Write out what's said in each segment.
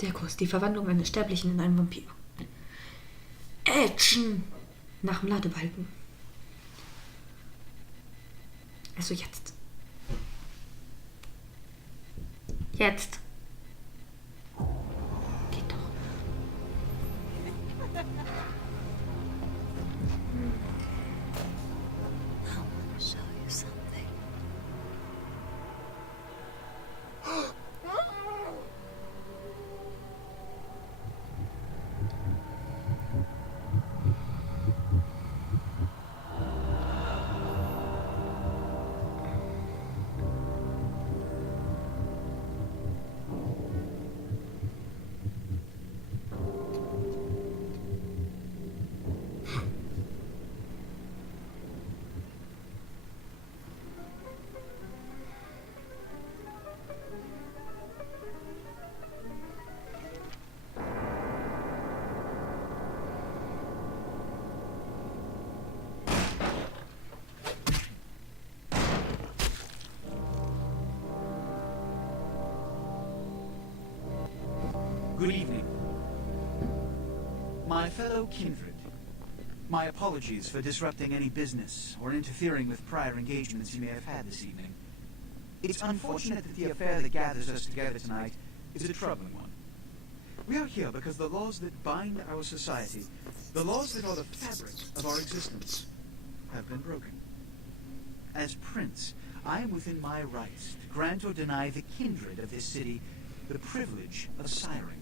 Der Kurs, die Verwandlung eines Sterblichen in einen Vampir. Action! Nach dem Ladebalken. Also jetzt. Jetzt. Geht doch. I want to show you something. Good evening. My fellow kindred, my apologies for disrupting any business or interfering with prior engagements you may have had this evening. It's unfortunate that the affair that gathers us together tonight is a troubling one. We are here because the laws that bind our society, the laws that are the fabric of our existence, have been broken. As Prince, I am within my rights to grant or deny the kindred of this city the privilege of siring.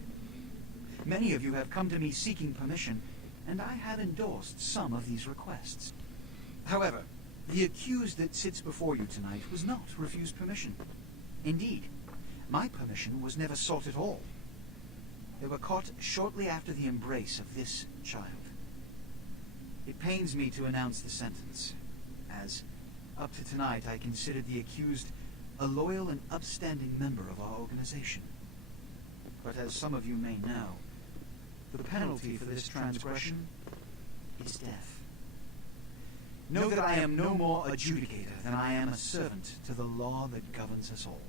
Many of you have come to me seeking permission, and I have endorsed some of these requests. However, the accused that sits before you tonight was not refused permission. Indeed, my permission was never sought at all. They were caught shortly after the embrace of this child. It pains me to announce the sentence, as up to tonight I considered the accused a loyal and upstanding member of our organization. But as some of you may know, the penalty for this transgression is death. Know that I am no more adjudicator than I am a servant to the law that governs us all.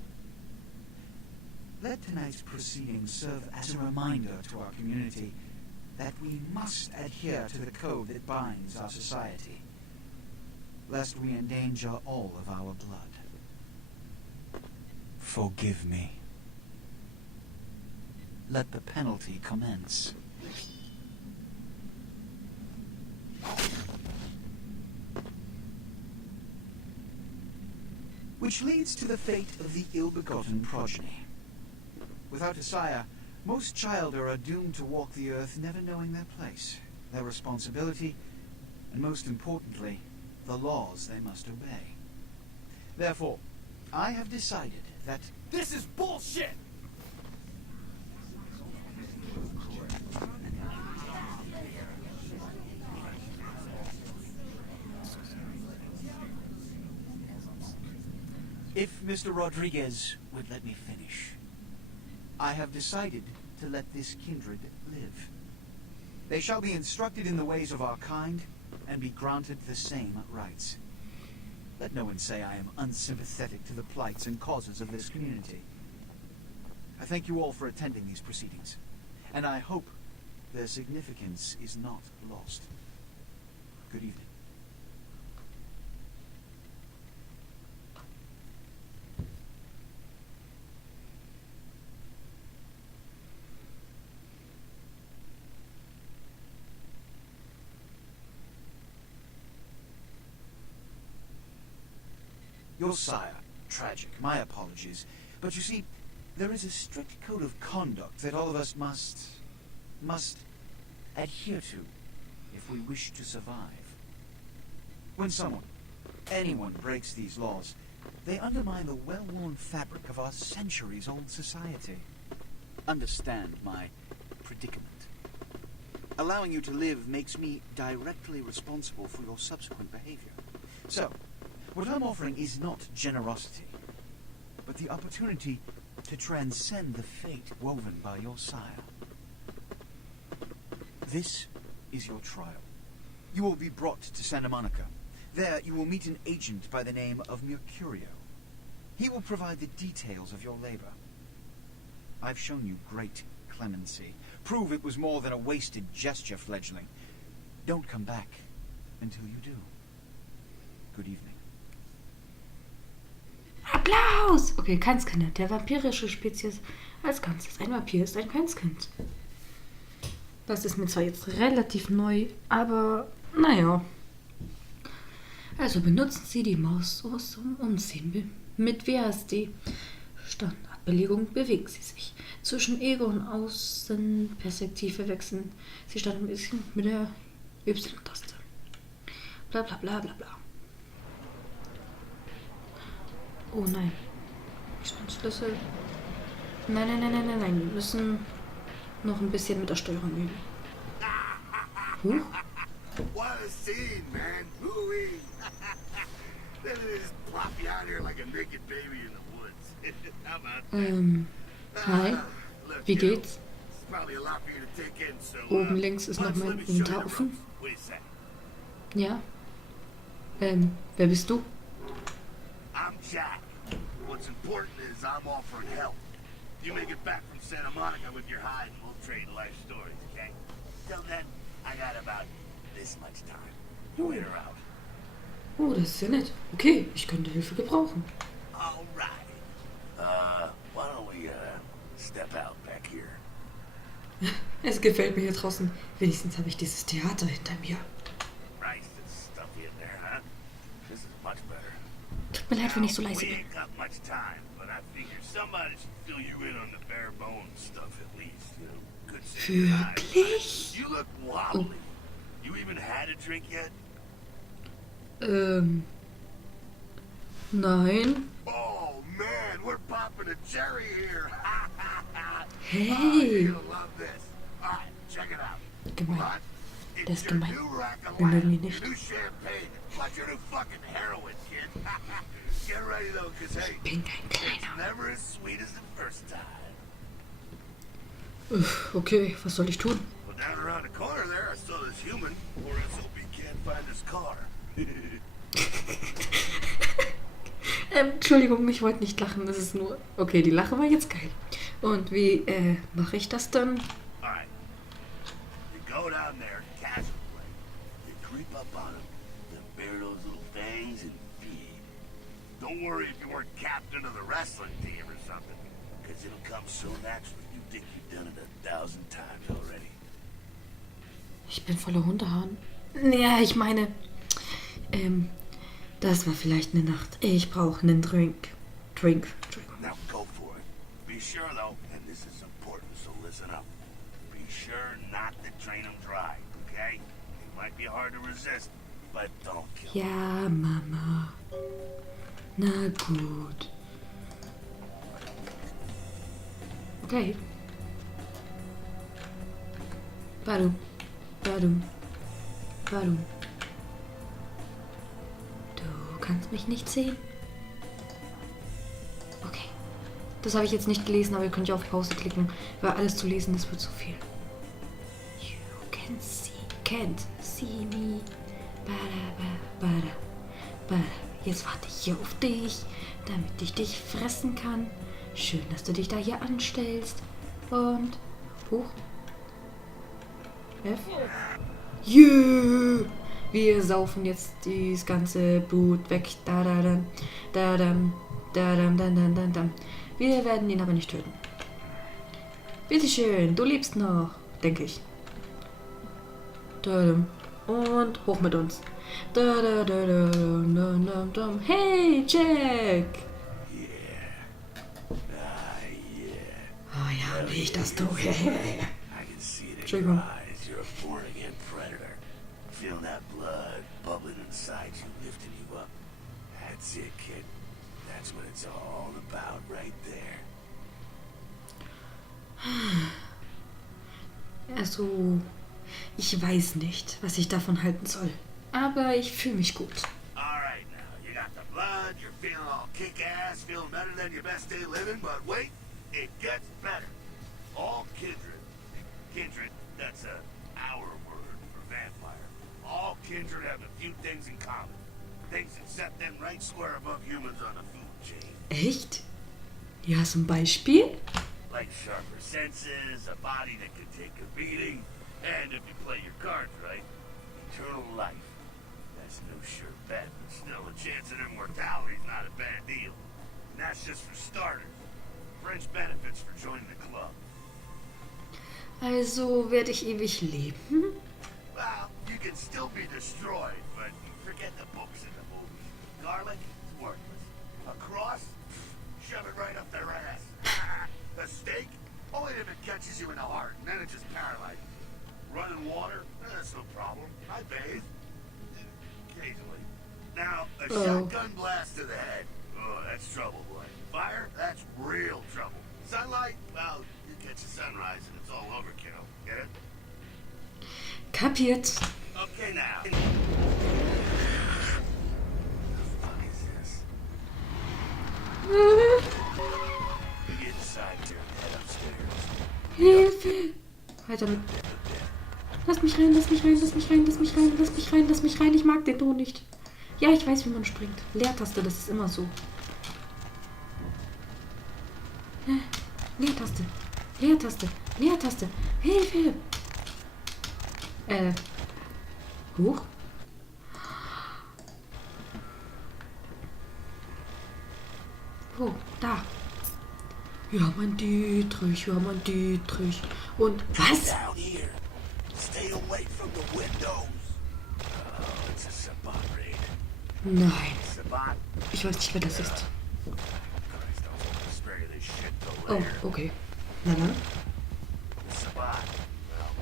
Let tonight's proceedings serve as a reminder to our community that we must adhere to the code that binds our society, lest we endanger all of our blood. Forgive me. Let the penalty commence. Which leads to the fate of the ill-begotten progeny. Without a sire, most children are doomed to walk the earth never knowing their place, their responsibility, and most importantly, the laws they must obey. Therefore, I have decided that This is bullshit! if Mr. Rodriguez would let me finish, I have decided to let this kindred live. They shall be instructed in the ways of our kind and be granted the same rights. Let no one say I am unsympathetic to the plights and causes of this community. I thank you all for attending these proceedings, and I hope their significance is not lost. Good evening. Your sire, tragic, my apologies. But you see, there is a strict code of conduct that all of us must adhere to if we wish to survive. When anyone breaks these laws, they undermine the well-worn fabric of our centuries-old society. Understand my predicament. Allowing you to live makes me directly responsible for your subsequent behavior. So, what I'm offering is not generosity, but the opportunity to transcend the fate woven by your sire. This is your trial. You will be brought to Santa Monica. There you will meet an agent by the name of Mercurio. He will provide the details of your labor. I've shown you great clemency. Prove it was more than a wasted gesture, fledgling. Don't come back until you do. Good evening. Applaus! Okay, Keinskinder. Der vampirische Spezies als Ganzes. Ein Vampir ist ein Keinskind. Das ist mir zwar jetzt relativ neu, aber naja. Also benutzen Sie die Maus zum Umziehen. Mit WASD Standardbelegung bewegen Sie sich. Zwischen Ego und Außenperspektive wechseln. Sie starten ein bisschen mit der Y-Taste. Bla bla bla bla bla. Oh nein. Schlüssel. Nein. Wir müssen noch ein bisschen mit der Steuerung üben. Huch. What a scene, man. Ooh-wee. Then they just plop you out here like a naked baby in the woods. How about that? Hi. Wie geht's? It's probably a lot for you to take in, so, Oben links ist noch let's mein let me show you the Unterofen. ropes. What do you say? Ja. Wer bist du? I'm Jack. What's important is I'm offering help. You make it back from Santa Monica with your hide and we'll trade life stories, okay? Till then, I got about this much time. You in or out? Oh, das ist ja nett. Okay, ich könnte Hilfe gebrauchen. Alright. Why don't we, step out back here? Es gefällt mir hier draußen. Wenigstens habe ich dieses Theater hinter mir. Christ, it's stuffy in there, huh? This is much better. Tut mir leid, wenn ich so leise We bin. ain't got much time, but I figured somebody should fill you in on the bare bones stuff at least. You know, good save your eyes. Wirklich? You look wobbly. You even had a drink yet? Nein. Oh man, we're popping a cherry here. Hey. You're gonna love this. Alright, check it out. Gemein. But Das it's ist your gemein. new rack of Wir mögen ihn life, nicht. your new champagne, like your new fucking heroin, kid. Get ready though, cause hey, Bin kein it's Kleiner. never as sweet as the first time. Okay, was soll ich tun? Well, down around the corner there, I saw this human, or SOB can't find his car. Entschuldigung, ich wollte nicht lachen. Das ist nur... Okay, die Lache war jetzt geil. Und wie, mache ich das dann? Alright. You go down there, casually. You creep up on him, then bare those little fangs and feed. Don't worry if you weren't captain of the wrestling team or something, because it'll come so naturally you think you've done it 1,000 times already. Ich bin voller Hundehahn. Ja, ich meine... das war vielleicht eine Nacht. Ich brauche einen Drink. Drink. Now go for it. Be sure though, and this is important, so listen up. Be sure not to drain them dry, okay? It might be hard to resist, but don't kill 'em. Ja, Mama. Na gut. Okay. Warum? Du kannst mich nicht sehen? Okay. Das habe ich jetzt nicht gelesen, aber ihr könnt ja auf Pause klicken, weil alles zu lesen, das wird zu viel. You can't see me. Bada. Jetzt warte ich hier auf dich, damit ich dich fressen kann. Schön, dass du dich da hier anstellst. Und hoch. F. Yeah! Wir saufen jetzt dieses ganze Blut weg. Da. Wir werden ihn aber nicht töten. Bitteschön, du lebst noch, denke ich. Und hoch mit uns. Hey, Jack! Oh ja, wie ich das tue. I can see it in your Entschuldigung. eyes. You're a born-again predator. Feeling that blood bubbling inside you, lifting you up. That's it, kid. That's what it's all about right there. Also, ich weiß nicht, was ich davon halten soll. Aber ich fühle mich gut. Alright now, you got the blood, you're feeling all kick-ass, feeling better than your best day living, but wait, it gets better. All kindred. Kindred, that's our word for vampire. All kindred have a few things in common. Things that set them right square above humans on the food chain. Echt? Ja, zum Beispiel? like sharper senses, a body that can take a beating, and if you play your cards right, eternal life. That's no sure bet, but still a chance of immortality is not a bad deal. And that's just for starters. Fringe benefits for joining the club. Also werde ich ewig leben? Well, you can still be destroyed, but forget the books and the movies. Garlic is worthless. A cross? Shove it right up their ass. A steak? Only if it catches you in the heart, and then it just paralyzes. Running water? That's no problem. I bathe. Occasionally. Now, a shotgun blast to the head. Oh, that's trouble, boy. Fire? That's real trouble. Sunlight? Well, you catch the sunrise and it's all overkill. Get it? Kapiert. Okay, now. What the fuck is this? You get inside here and head upstairs. Hilfe! Weiter mit. Lass mich rein, lass mich rein, lass mich rein, lass mich rein, lass mich rein, lass mich rein. Ich mag den Ton nicht. Ja, ich weiß, wie man springt. Leertaste, das ist immer so. Leertaste. Leertaste. Leertaste. Hilfe! Hoch. Oh, da. Ja, mein Dietrich, ja, mein Dietrich. Und was? Down here. Stay away from the windows. Oh, it's a Sabat raid. Nein. Sabat? Ich weiß nicht, wer das ist. Christ, I was hoping to spare you this shit till Oh, later. okay. Na dann. Sabat. Well,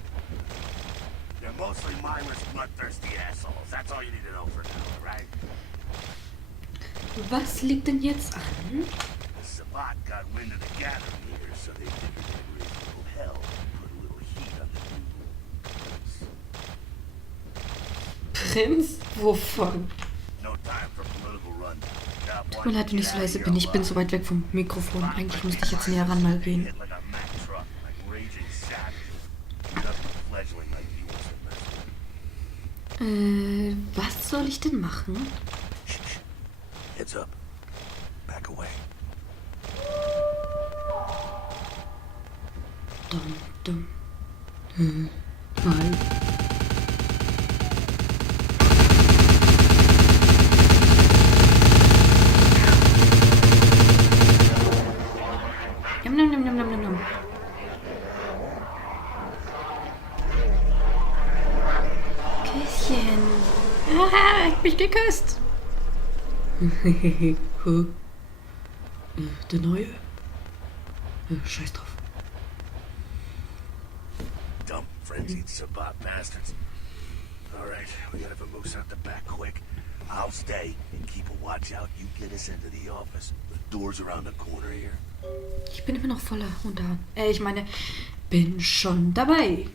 they're mostly mindless, bloodthirsty assholes. That's all you need to know for now, right? Was liegt denn jetzt an? The Sabat got wind of the gathering here, so they figured they'd raise a little hell and put a little heat on the new Prinz? Wovon? No time for political rundown. Tut mir leid, wenn ich so leise bin. Ich bin so weit weg vom Mikrofon. Eigentlich müsste ich jetzt näher ran mal gehen. Was soll ich denn machen? Heads up. Back away. Dumm. Nein. Nom. Küsschen. Ah, ich hab mich geküsst. Der neue. Scheiß drauf. Dumb, frenzied Sabat bastards. Alright, we gotta vamoose out the back quick. I'll stay and keep a watch out. You get us into the office. The door's around the corner here. Ich bin immer noch voller Runter. Ich meine, bin schon dabei.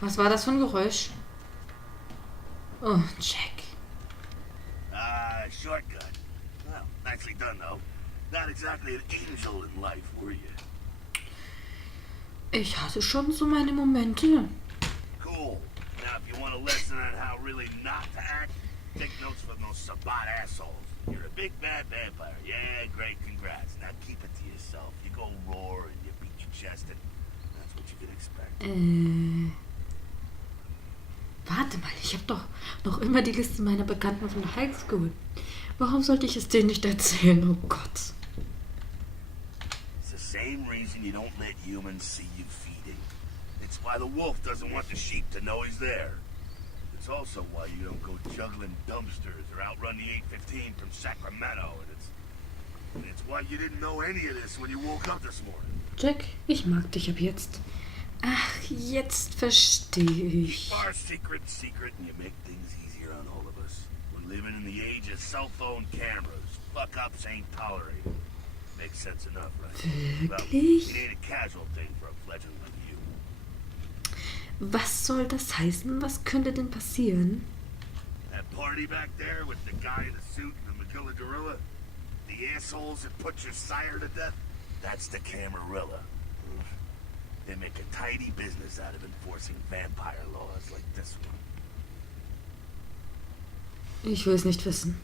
Was war das für ein Geräusch? Oh, Jack. Shortcut. Well, nicely done, though. Not exactly an angel in life, were you? Ich hatte schon so meine Momente. Cool. Now, if you want a lesson on how really not to act, take notes from those Sabat assholes. You're a big bad vampire. Yeah, great, congrats. Now keep it to yourself. You go roar and you beat your chest, and that's what you can expect. Warte mal, ich habe doch noch immer die Liste meiner Bekannten von der High School. Warum sollte ich es denen nicht erzählen? Oh Gott. It's the same reason you don't let humans see you feeding. It's why the wolf doesn't want the sheep to know he's there. It's also why you don't go juggling dumpsters or outrun the 815 from Sacramento. And it's why you didn't know any of this when you woke up this morning. Jack, ich mag dich ab jetzt. Ach, jetzt verstehe ich. Keep our secret, and you make things easier on all of us. We're living in the age of cell phone cameras. Fuck-ups ain't tolerated. Makes sense enough, right? Well, Wirklich? it ain't a casual thing for a fledgling like you. Was soll das heißen? Was könnte denn passieren? That party back there with the guy in the suit and the Magilla Gorilla? The assholes that put your sire to death? That's the Camarilla. They make a tidy business out of enforcing vampire laws like this one. Ich will es nicht wissen.